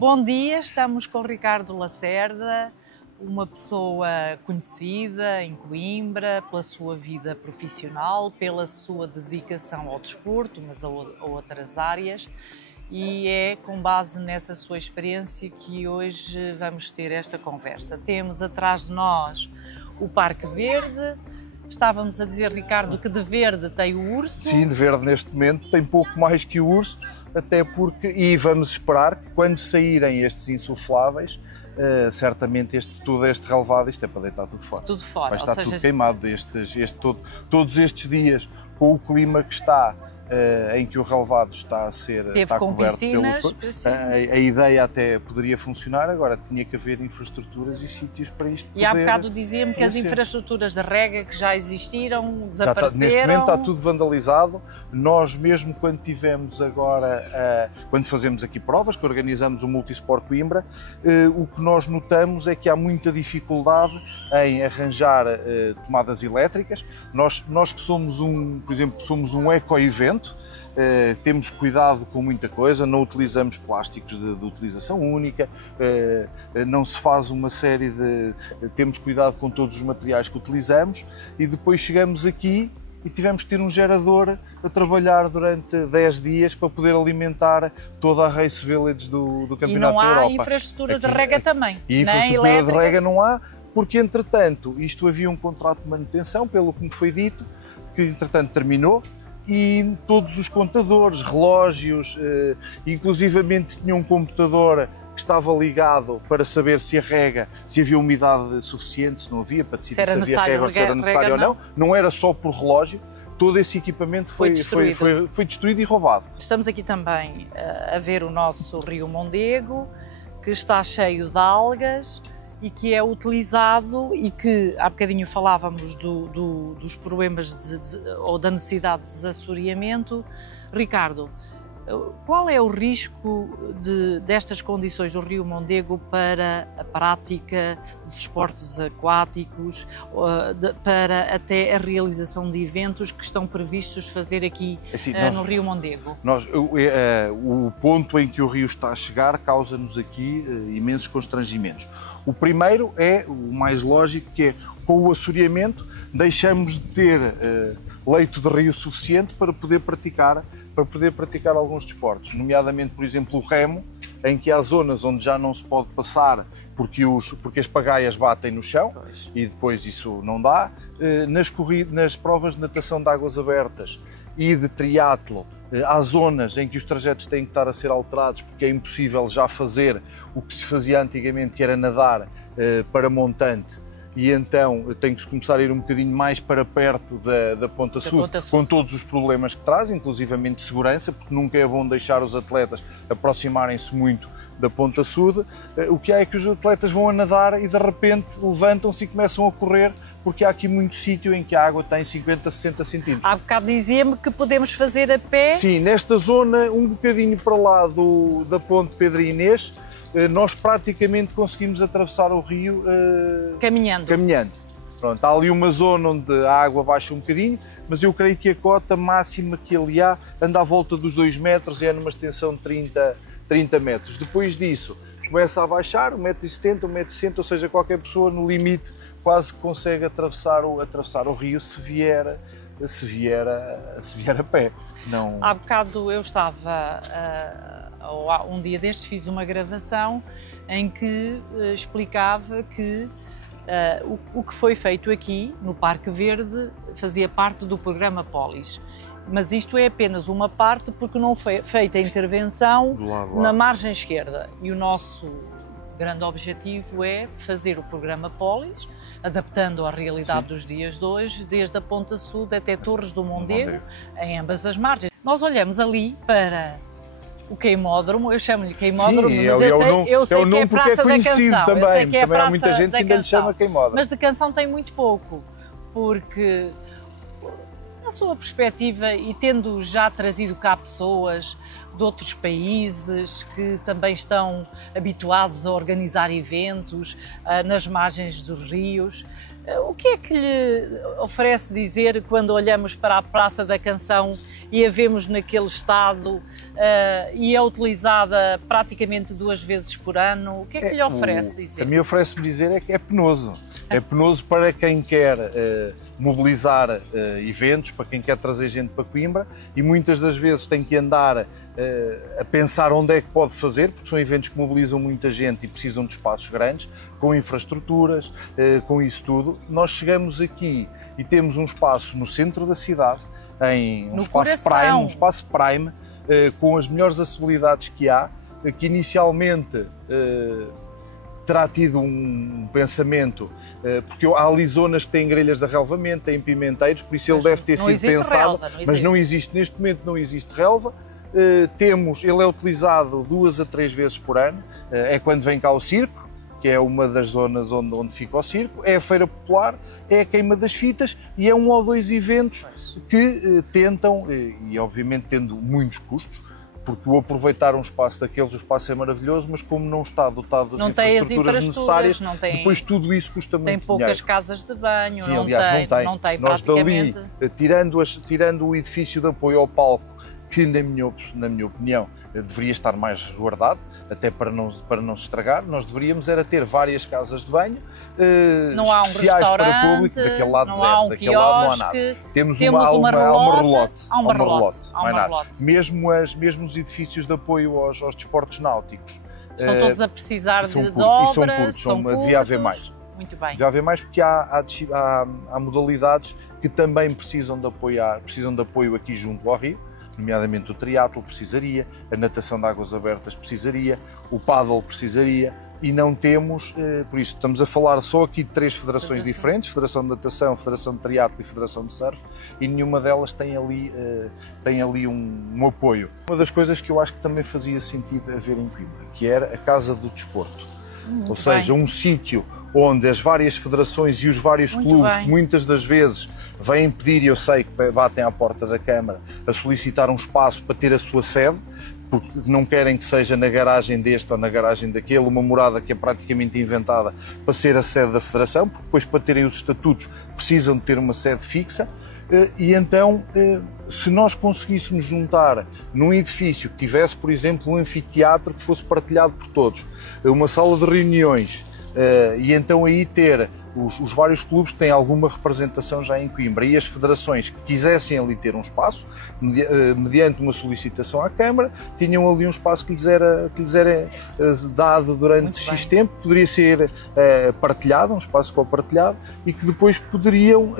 Bom dia, estamos com o Ricardo Lacerda, uma pessoa conhecida em Coimbra pela sua vida profissional, pela sua dedicação ao desporto, mas a outras áreas. E é com base nessa sua experiência que hoje vamos ter esta conversa. Temos atrás de nós o Parque Verde. Estávamos a dizer, Ricardo, que de verde tem o urso. Sim, de verde neste momento tem pouco mais que o urso, até porque, e vamos esperar que quando saírem estes insufláveis, certamente todo este relevado, isto é para deitar tudo fora. Tudo fora. Vai estar tudo queimado, todos estes dias, com o clima que está, em que o relevado está a ser coberto piscinas, pelos... A ideia até poderia funcionar, agora tinha que haver infraestruturas e sítios para isto poder... E há bocado dizia-me que as infraestruturas de rega que já existiram desapareceram. Neste momento está tudo vandalizado. Nós mesmo quando tivemos agora, quando fazemos aqui provas, que organizamos o Multisport Coimbra, o que nós notamos é que há muita dificuldade em arranjar tomadas elétricas. Nós que somos por exemplo, somos um eco-evento, temos cuidado com muita coisa, não utilizamos plásticos de utilização única, não se faz uma série de... Temos cuidado com todos os materiais que utilizamos e depois chegamos aqui e tivemos que ter um gerador a trabalhar durante 10 dias para poder alimentar toda a Race Village do Campeonato da Europa. E não há infraestrutura de rega também, e infraestrutura de rega não há, porque entretanto isto havia um contrato de manutenção, pelo que me foi dito, que entretanto terminou, e todos os contadores, relógios, inclusivamente tinha um computador que estava ligado para saber se a rega, se havia umidade suficiente, se não havia, para decidir se havia rega ou se era necessário ou não. Não era só por relógio, todo esse equipamento foi destruído e roubado. Estamos aqui também a ver o nosso Rio Mondego, que está cheio de algas e que é utilizado e que há bocadinho falávamos dos problemas ou da necessidade de desassoreamento. Ricardo, qual é o risco destas condições do Rio Mondego para a prática dos esportes aquáticos, para até a realização de eventos que estão previstos fazer aqui no Rio Mondego? O ponto em que o rio está a chegar causa-nos aqui imensos constrangimentos. O primeiro é o mais lógico, que é com o assoreamento deixamos de ter leito de rio suficiente para poder praticar alguns desportos, nomeadamente, por exemplo, o remo, em que há zonas onde já não se pode passar porque as pagaias batem no chão e depois isso não dá. Nas provas de natação de águas abertas e de triatlo, há zonas em que os trajetos têm que estar a ser alterados porque é impossível já fazer o que se fazia antigamente, que era nadar para montante, e então tem que se começar a ir um bocadinho mais para perto da Ponta Sul, com todos os problemas que traz, inclusivamente de segurança, porque nunca é bom deixar os atletas aproximarem-se muito da Ponta Sul. O que há é que os atletas vão a nadar e de repente levantam-se e começam a correr, porque há aqui muito sítio em que a água tem 50, 60 centímetros. Há bocado dizia-me que podemos fazer a pé. Sim, nesta zona, um bocadinho para lá da Ponte Pedro Inês, nós praticamente conseguimos atravessar o rio caminhando. Pronto, há ali uma zona onde a água baixa um bocadinho, mas eu creio que a cota máxima que ali há anda à volta dos 2 metros e é numa extensão de 30 metros. Depois disso, começa a baixar 1,70 m, 1,60 m, ou seja, qualquer pessoa no limite quase consegue atravessar o rio se vier a pé. Não... Há bocado eu estava, um dia destes fiz uma gravação em que explicava que o que foi feito aqui no Parque Verde fazia parte do programa Polis. Mas isto é apenas uma parte porque não foi feita a intervenção na margem esquerda. E o nosso grande objetivo é fazer o programa Polis, adaptando à realidade dos dias de hoje, desde a Ponta Sul até Torres do Mondego, em ambas as margens. Nós olhamos ali para o queimódromo, eu chamo-lhe queimódromo, sim, mas eu sei que é Praça da Canção. Também há muita gente que ainda lhe chama queimódromo. Mas de Canção tem muito pouco, porque na sua perspectiva, e tendo já trazido cá pessoas de outros países que também estão habituados a organizar eventos nas margens dos rios. O que é que lhe oferece dizer quando olhamos para a Praça da Canção e a vemos naquele estado e é utilizada praticamente 2 vezes por ano? O que é que lhe oferece dizer? A mim oferece-me dizer é que é penoso. É penoso para quem quer mobilizar eventos, para quem quer trazer gente para Coimbra, e muitas das vezes tem que andar a pensar onde é que pode fazer, porque são eventos que mobilizam muita gente e precisam de espaços grandes, com infraestruturas, com isso tudo. Nós chegamos aqui e temos um espaço no centro da cidade, um espaço prime, com as melhores acessibilidades que há, que inicialmente terá tido um pensamento, porque há ali zonas que têm grelhas de arrelvamento, têm pimenteiros, por isso ele deve ter sido pensado, mas não existe, neste momento não existe relva. Ele é utilizado 2 a 3 vezes por ano, é quando vem cá o circo, que é uma das zonas onde fica o circo, é a feira popular, é a queima das fitas e é 1 ou 2 eventos que tentam, e obviamente tendo muitos custos, porque o aproveitar um espaço daqueles, o espaço é maravilhoso, mas como não está dotado das infraestruturas necessárias, depois tudo isso custa muito dinheiro. Tem poucas casas de banho, sim, aliás, não tem nós praticamente. Dali, tirando o edifício de apoio ao palco, que na minha opinião deveria estar mais resguardado, até para não se estragar, nós deveríamos era ter várias casas de banho especiais para público, daquele lado zero, daquele lado não há nada. Temos uma relote, mais nada. Mesmo os edifícios de apoio aos desportos náuticos. São todos a precisar de obras, são curtos, devia haver mais. Muito bem. Devia haver mais porque há modalidades que também precisam de apoio aqui junto ao rio, nomeadamente o triatlo precisaria, a natação de águas abertas precisaria, o paddle precisaria, e não temos, por isso estamos a falar só aqui de 3 federações diferentes, Federação de Natação, Federação de Triatlo e Federação de Surf, e nenhuma delas tem ali um apoio. Uma das coisas que eu acho que também fazia sentido haver em Coimbra, que era a Casa do Desporto, ou seja, um sítio onde as várias federações e os vários clubes, que muitas das vezes vêm pedir, e eu sei que batem à porta da Câmara, a solicitar um espaço para ter a sua sede, porque não querem que seja na garagem deste ou na garagem daquele, uma morada que é praticamente inventada para ser a sede da Federação, porque depois para terem os estatutos precisam de ter uma sede fixa, e então se nós conseguíssemos juntar num edifício que tivesse, por exemplo, um anfiteatro que fosse partilhado por todos, uma sala de reuniões, e então aí ter os vários clubes que têm alguma representação já em Coimbra e as federações que quisessem ali ter um espaço, mediante uma solicitação à Câmara, tinham ali um espaço que lhes era dado durante X tempo, poderia ser partilhado, um espaço compartilhado, e que depois poderiam,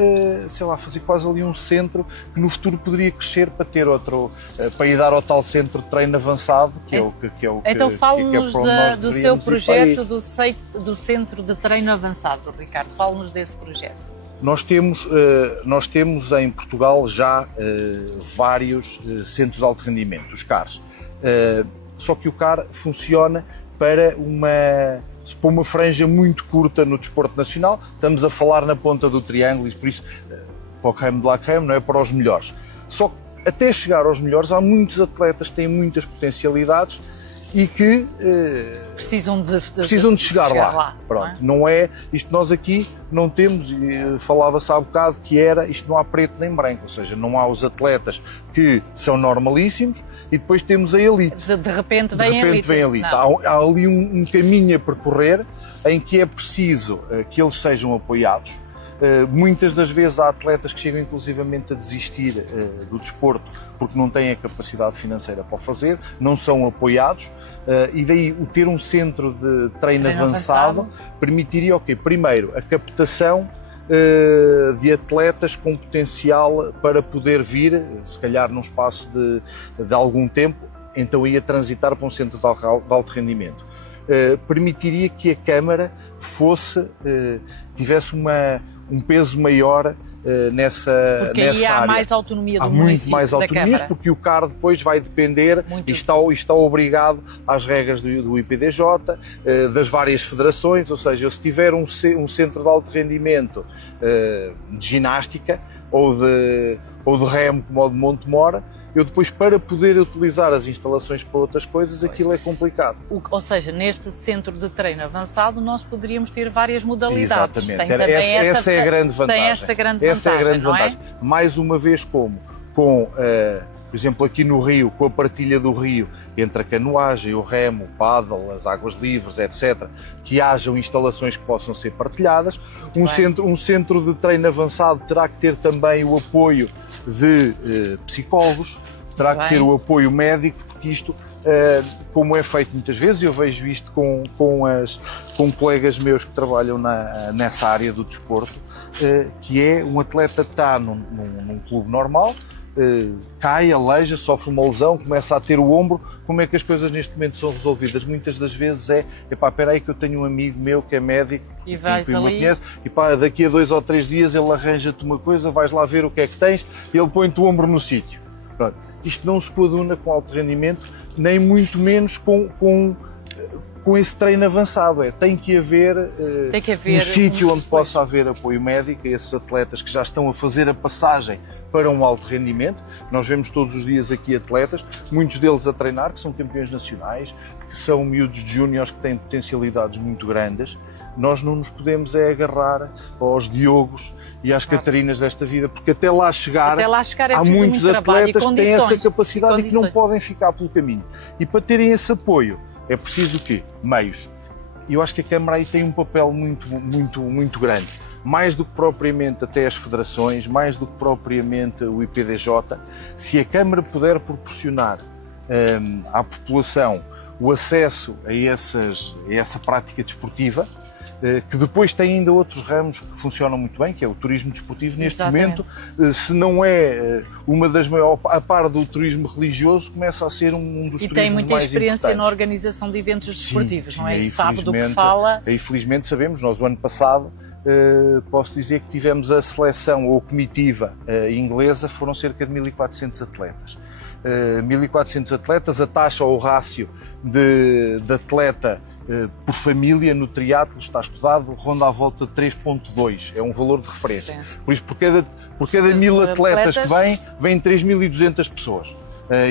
sei lá, fazer quase ali um centro que no futuro poderia crescer para ter outro, para ir dar ao tal centro de treino avançado, que é o que então fale-nos do seu projeto do centro de treino avançado, Ricardo. Fale-nos desse projeto. Nós temos em Portugal já vários centros de alto rendimento, os CARs. Só que o CAR funciona para uma franja muito curta no desporto nacional. Estamos a falar na ponta do triângulo e por isso, para o Remo de la Creme, não é para os melhores. Só que até chegar aos melhores há muitos atletas que têm muitas potencialidades e que precisam de chegar lá. Pronto, não é? Isto nós aqui não temos, falava-se há bocado que isto não há preto nem branco, ou seja, não há os atletas que são normalíssimos e depois temos a elite. De repente vem a elite. Há ali um caminho a percorrer em que é preciso que eles sejam apoiados. Muitas das vezes há atletas que chegam inclusivamente a desistir do desporto porque não têm a capacidade financeira para o fazer, não são apoiados, e daí o ter um centro de treino avançado permitiria o quê? Primeiro, a captação de atletas com potencial para poder vir, se calhar num espaço de algum tempo, então ia transitar para um centro de alto rendimento. Permitiria que a Câmara tivesse um peso maior nessa aí há área. Mais autonomia do há município, muito mais autonomias, porque o CAR depois vai depender e está obrigado às regras do IPDJ, das várias federações, ou seja, se tiver um centro de alto rendimento de ginástica ou de remo como o de Montemora, eu depois, para poder utilizar as instalações para outras coisas, aquilo é complicado. Ou seja, neste centro de treino avançado nós poderíamos ter várias modalidades. Exatamente. Essa é a grande vantagem. Tem essa grande essa vantagem, é a grande não vantagem. É? Mais uma vez como? Com, por exemplo, aqui no Rio, com a partilha do Rio, entre a canoagem, o remo, o paddle, as águas livres, etc., que hajam instalações que possam ser partilhadas. Um centro de treino avançado terá que ter também o apoio de psicólogos, terá que ter o apoio médico, porque isto, como é feito muitas vezes, eu vejo isto com colegas meus que trabalham nessa área do desporto, que é um atleta que está num clube normal, cai, aleija, sofre uma lesão, começa a ter o ombro. Como é que as coisas neste momento são resolvidas? Muitas das vezes espera aí que eu tenho um amigo meu que é médico e vais ali conhece, e pá, daqui a 2 ou 3 dias ele arranja-te uma coisa, vais lá ver o que é que tens e ele põe-te o ombro no sítio. Pronto. Isto não se coaduna com alto rendimento, nem muito menos com esse treino avançado. Tem que haver um sítio onde possa haver apoio médico a esses atletas que já estão a fazer a passagem para um alto rendimento. Nós vemos todos os dias aqui atletas, muitos deles a treinar, que são campeões nacionais, que são miúdos de júniores que têm potencialidades muito grandes. Nós não nos podemos agarrar aos Diogos e às Catarinas desta vida, porque até lá chegar há muitos atletas que têm essa capacidade e que não podem ficar pelo caminho. E para terem esse apoio é preciso o quê? Meios. E eu acho que a Câmara aí tem um papel muito grande. Mais do que propriamente até as federações, mais do que propriamente o IPDJ, se a Câmara puder proporcionar à população o acesso a essa prática desportiva, que depois tem ainda outros ramos que funcionam muito bem, que é o turismo desportivo. Neste momento, se não é uma das maiores, a par do turismo religioso, começa a ser um dos turismos mais importantes. E tem muita experiência na organização de eventos desportivos, não é? E sabe do que fala. Infelizmente sabemos, nós o ano passado, posso dizer que tivemos a seleção ou comitiva inglesa, foram cerca de 1.400 atletas. 1.400 atletas, a taxa ou o rácio de atleta por família no triatlo está estudado, ronda à volta de 3.2, é um valor de referência. Por isso, por cada 1.000 atletas que vêm 3.200 pessoas,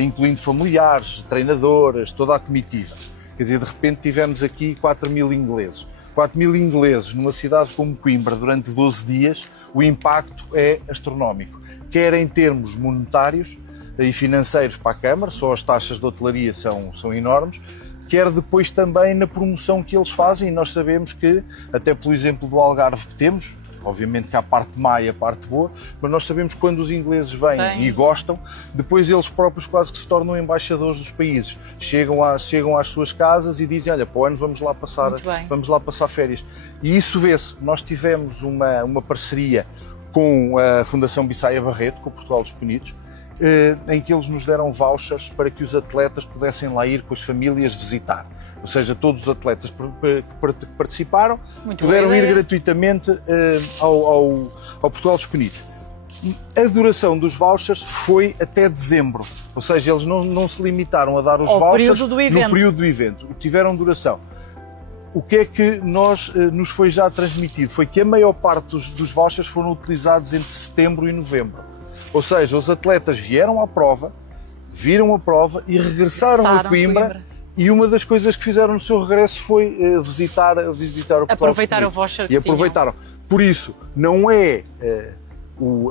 incluindo familiares, treinadores, toda a comitiva. Quer dizer, de repente tivemos aqui 4.000 ingleses. 4.000 ingleses numa cidade como Coimbra durante 12 dias, o impacto é astronómico. Quer em termos monetários e financeiros para a Câmara, só as taxas de hotelaria são enormes, quer depois também na promoção que eles fazem, e nós sabemos que, até pelo exemplo do Algarve que temos, obviamente que há a parte má e a parte boa, mas nós sabemos que quando os ingleses vêm e gostam, depois eles próprios quase que se tornam embaixadores dos países. Chegam às suas casas e dizem, olha, para o ano vamos lá passar férias. E isso vê-se. Nós tivemos uma parceria com a Fundação Bissaia Barreto, com o Portugal dos Penidos, em que eles nos deram vouchers para que os atletas pudessem lá ir com as famílias visitar. Ou seja, todos os atletas que participaram puderam ir gratuitamente ao Portugal dos Penidos. A duração dos vouchers foi até dezembro. Ou seja, eles não se limitaram a dar os vouchers no período do evento. Tiveram duração. O que é que nos foi já transmitido? Foi que a maior parte dos vouchers foram utilizados entre setembro e novembro. Ou seja, os atletas vieram à prova, viram a prova e regressaram a Coimbra. E uma das coisas que fizeram no seu regresso foi visitar o Portugal. Aproveitar o voucher que aproveitaram. Por isso, não é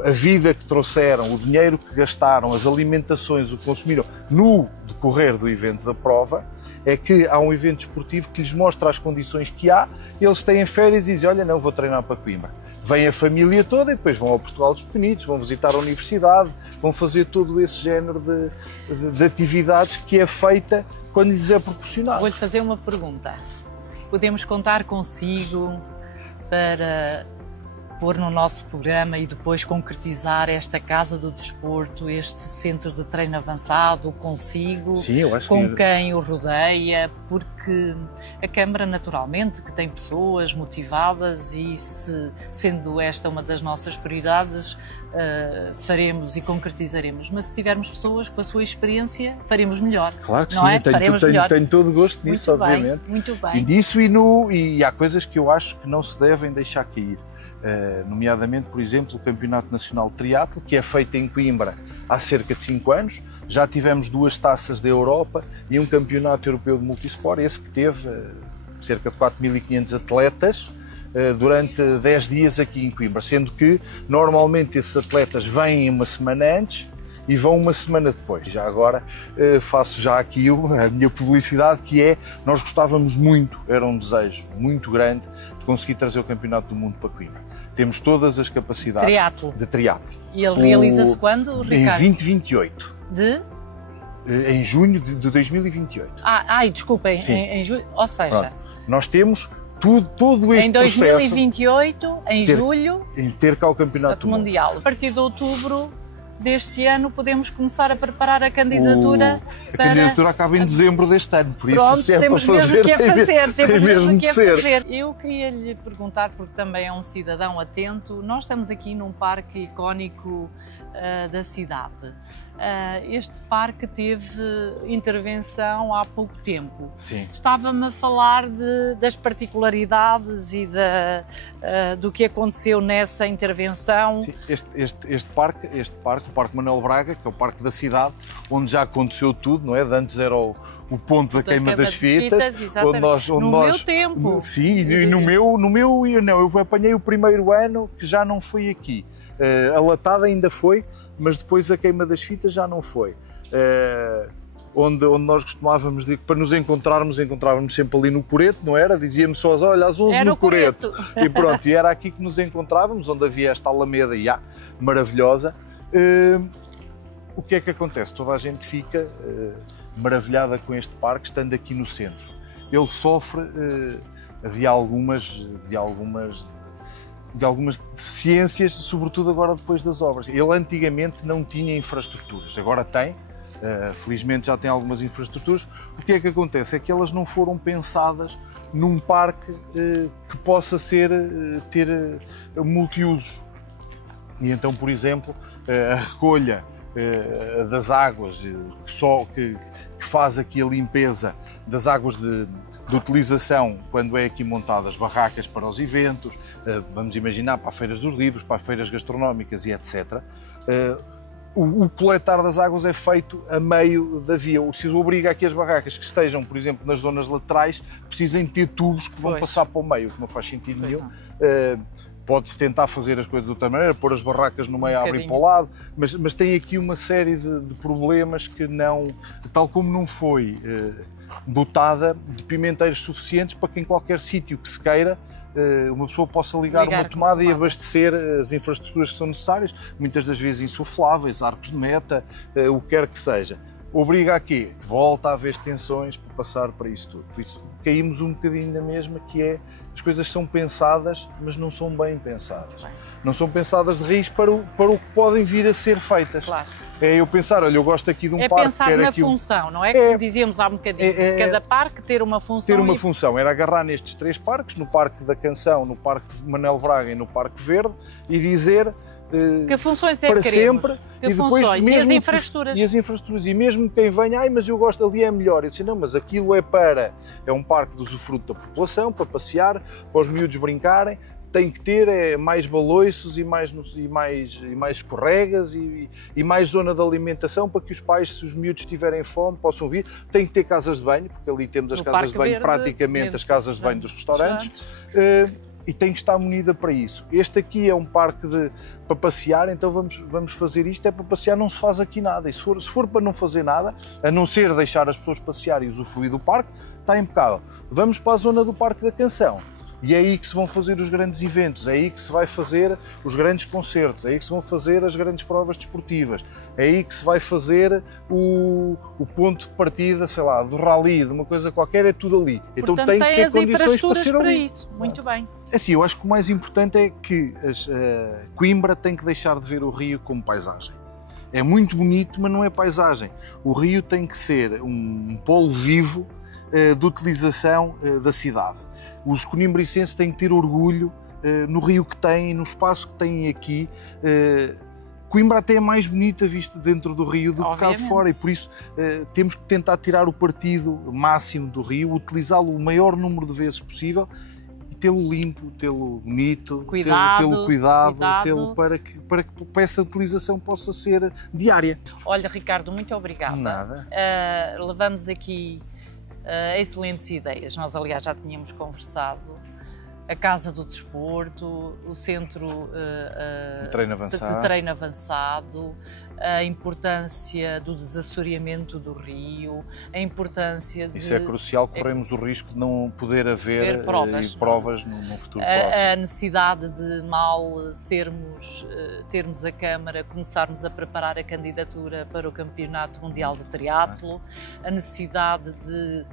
a vida que trouxeram, o dinheiro que gastaram, as alimentações, o que consumiram no decorrer do evento da prova, é que há um evento esportivo que lhes mostra as condições que há, eles têm férias e dizem, olha, não, vou treinar para Coimbra. Vem a família toda e depois vão ao Portugal dos Penidos, vão visitar a universidade, vão fazer todo esse género de atividades que é feita quando lhes é proporcionado. Vou-lhe fazer uma pergunta. Podemos contar consigo para pôr no nosso programa e depois concretizar esta Casa do Desporto, este centro de treino avançado consigo, com quem o rodeia, porque a Câmara, naturalmente, que tem pessoas motivadas e, sendo esta uma das nossas prioridades, faremos e concretizaremos. Mas se tivermos pessoas com a sua experiência, faremos melhor. Claro que não sim, é? tenho todo o gosto nisso, obviamente. Muito bem. E disso e há coisas que eu acho que não se devem deixar cair. Nomeadamente, por exemplo, o Campeonato Nacional de Triatlo, que é feito em Coimbra há cerca de 5 anos, Já tivemos 2 taças da Europa e um campeonato europeu de multisport, esse que teve cerca de 4.500 atletas durante 10 dias aqui em Coimbra, sendo que normalmente esses atletas vêm uma semana antes e vão uma semana depois. Já agora faço já aqui a minha publicidade, que é, nós gostávamos muito, era um desejo muito grande, de conseguir trazer o Campeonato do Mundo para Coimbra. Temos todas as capacidades de triatlo. E ele realiza-se quando, Ricardo? Em 2028. Em junho de 2028. Desculpem, em julho, ou seja... Pronto. Nós temos todo este processo... Em 2028, em julho... Em ter cá o Campeonato Mundial. A partir de outubro deste ano podemos começar a preparar a candidatura A candidatura acaba em dezembro deste ano, por isso Pronto, se é temos para fazer, mesmo que é fazer, temos mesmo que é ser. fazer. Eu queria lhe perguntar, porque também é um cidadão atento, nós estamos aqui num parque icónico da cidade. Este parque teve intervenção há pouco tempo. Sim. Estava-me a falar das particularidades e do que aconteceu nessa intervenção. Sim, este parque, o Parque Manuel Braga, que é o parque da cidade, onde já aconteceu tudo, não é? De antes era o ponto da queima das fitas, onde meu tempo. Sim, e no meu eu apanhei o primeiro ano, que já não foi aqui. A latada ainda foi, mas depois a queima das fitas já não foi. Onde nós costumávamos, para nos encontrarmos sempre ali no Coreto, não era? Dizíamos só, olha, às 11 no Coreto. E pronto, e era aqui que nos encontrávamos, onde havia esta alameda maravilhosa. O que é que acontece? Toda a gente fica maravilhada com este parque, estando aqui no centro. Ele sofre de algumas deficiências, sobretudo agora depois das obras. Ele antigamente não tinha infraestruturas, agora tem, felizmente já tem algumas infraestruturas. O que é que acontece? É que elas não foram pensadas num parque que possa ter multiusos. E então, por exemplo, a recolha das águas, que faz aqui a limpeza das águas de utilização quando é aqui montadas barracas para os eventos, vamos imaginar para as feiras dos livros, para as feiras gastronómicas e etc. O coletar das águas é feito a meio da via. O CISO obriga a que as barracas que estejam, por exemplo, nas zonas laterais, precisem ter tubos que vão passar para o meio, o que não faz sentido nenhum. Pode-se tentar fazer as coisas de outra maneira, pôr as barracas no meio a abrir para o lado, mas tem aqui uma série de problemas que não, tal como não foi dotada de pimenteiros suficientes para que em qualquer sítio que se queira uma pessoa possa ligar uma tomada e abastecer as infraestruturas que são necessárias, muitas das vezes insufláveis, arcos de meta, o que quer que seja. Obriga a quê? Volta a haver tensões para passar para isso tudo. Por isso, caímos um bocadinho na mesma, que é, as coisas são pensadas, mas não são bem pensadas. Não são pensadas de raiz para o que podem vir a ser feitas. Claro. É eu pensar, olha, eu gosto aqui de um parque... É pensar na função, não é? Como dizíamos há um bocadinho, cada parque ter uma função. Ter uma função, era agarrar nestes 3 parques, no Parque da Canção, no Parque de Manuel Braga e no Parque Verde, e dizer... que funções é para que queremos? sempre, que funções? E as infraestruturas? E as infraestruturas. E mesmo quem venha, mas eu gosto ali é melhor. Eu disse, não, mas aquilo é um parque de usufruto da população, para passear, para os miúdos brincarem. Tem que ter mais baloiços e mais escorregas e mais zona de alimentação para que os pais, se os miúdos tiverem fome, possam vir. Tem que ter casas de banho, porque ali temos as casas de banho, praticamente as casas de banho dos restaurantes. E tem que estar munida para isso. Este aqui é um parque para passear, então vamos fazer isto, é para passear, não se faz aqui nada. E se for para não fazer nada, a não ser deixar as pessoas passear e usufruir do parque, está impecável. Vamos para a zona do Parque da Canção. E é aí que se vão fazer os grandes eventos, é aí que se vai fazer os grandes concertos, é aí que se vão fazer as grandes provas desportivas, é aí que se vai fazer o ponto de partida, sei lá, do rally, de uma coisa qualquer, é tudo ali. Portanto, então tem que ter as condições para ser para ali. isso. Muito bem. Assim, eu acho que o mais importante é que Coimbra tem que deixar de ver o rio como paisagem. É muito bonito, mas não é paisagem. O rio tem que ser um polo vivo de utilização da cidade. Os conimbricenses têm que ter orgulho no rio que têm, no espaço que têm aqui. Coimbra até é mais bonita vista dentro do rio do que cá de fora, e por isso temos que tentar tirar o partido máximo do rio, utilizá-lo o maior número de vezes possível, e tê-lo limpo, tê-lo bonito, Cuidado, tê-lo cuidado, cuidado. tê-lo para que essa utilização possa ser diária. Olha, Ricardo, muito obrigada. Nada. Levamos aqui excelentes ideias. Nós, aliás, já tínhamos conversado. A Casa do Desporto, o Centro de treino avançado, a importância do desassoreamento do rio, a importância de... Isso é crucial, corremos o risco de não poder haver provas no futuro próximo. A necessidade de mal termos a Câmara, começarmos a preparar a candidatura para o Campeonato Mundial de Triatlo, a necessidade de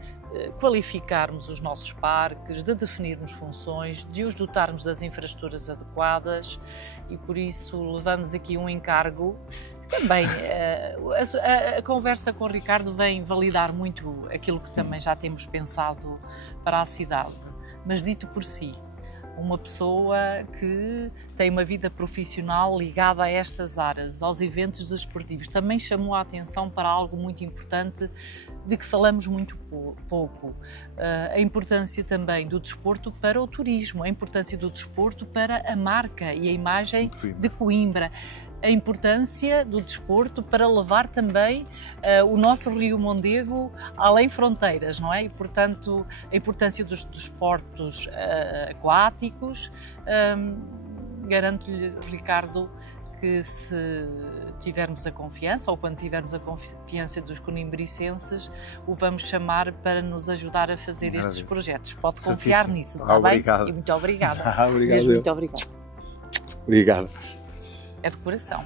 qualificarmos os nossos parques, de definirmos funções, de os dotarmos das infraestruturas adequadas e por isso levamos aqui um encargo. Também a conversa com o Ricardo vem validar muito aquilo que também já temos pensado para a cidade, mas dito por si, uma pessoa que tem uma vida profissional ligada a estas áreas, aos eventos desportivos, também chamou a atenção para algo muito importante de que falamos muito pouco, a importância também do desporto para o turismo, a importância do desporto para a marca e a imagem de Coimbra. A importância do desporto para levar também o nosso Rio Mondego além fronteiras, não é? E, portanto, a importância dos desportos aquáticos. Garanto-lhe, Ricardo, que se tivermos a confiança, ou quando tivermos a confiança dos conimbricenses, o vamos chamar para nos ajudar a fazer estes projetos. Pode confiar nisso, está bem? Obrigado. E muito obrigada. Obrigado. Muito obrigada. Obrigado. É de coração.